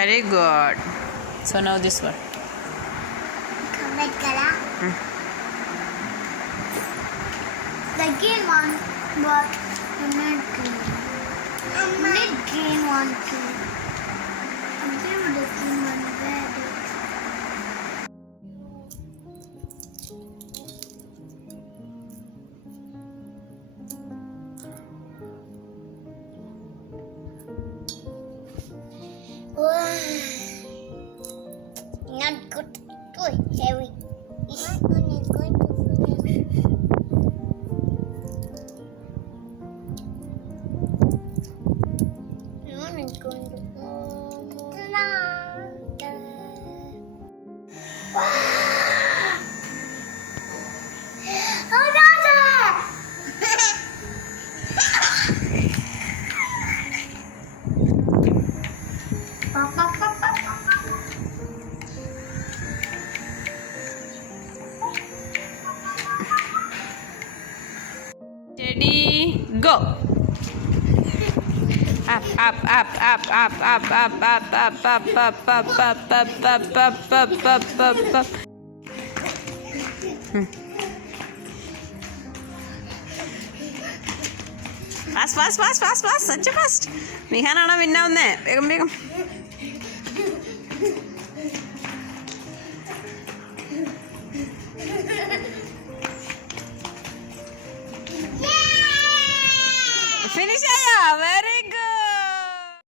Very good. So now this one. Red color. The green one, but not green. Only green one too. And give the green one red. Not good. Too heavy. This one is going to finish. This one is going to Oh, no, Steady, go. Up, up, up, up, up, up, up, up, up, up, up, up, up, up, up, up, up. Fast, fast, fast, fast, fast. Such a fast. Nihanana win now. Begum, begum.